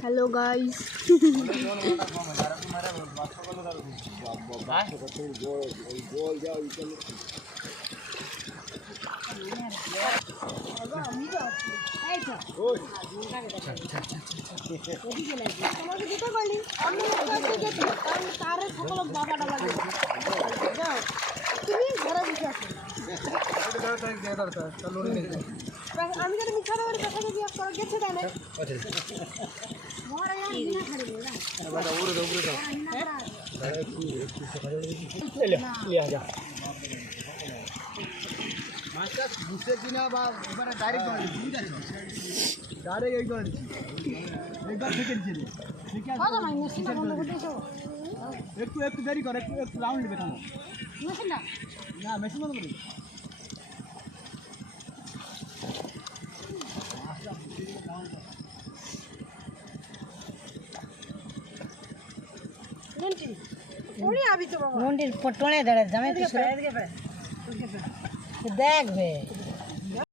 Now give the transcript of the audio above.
hello guys আমি যদি মিথ্যা বলি কথা যদি করে গেছে তাহলে মহারাজ বিনা খাড়ি বলা বাবা ওরে দাও লিয়া যা মাছটা বুঝতে কিনা বা এবারে ডাইরেক্ট করে দিই ডাইরেক্ট এই করে দিই একবার থেকে দিই ঠিক আছে বাবা না মেশিনটা বন্ধ করে দিছো একটু দেরি করে একটু রাউন্ড নেবে থামো মেশিনটা না মেশিন বন্ধ করে उड़ी अभी तो मुंडी पटोने दड़े जमे तो देख बे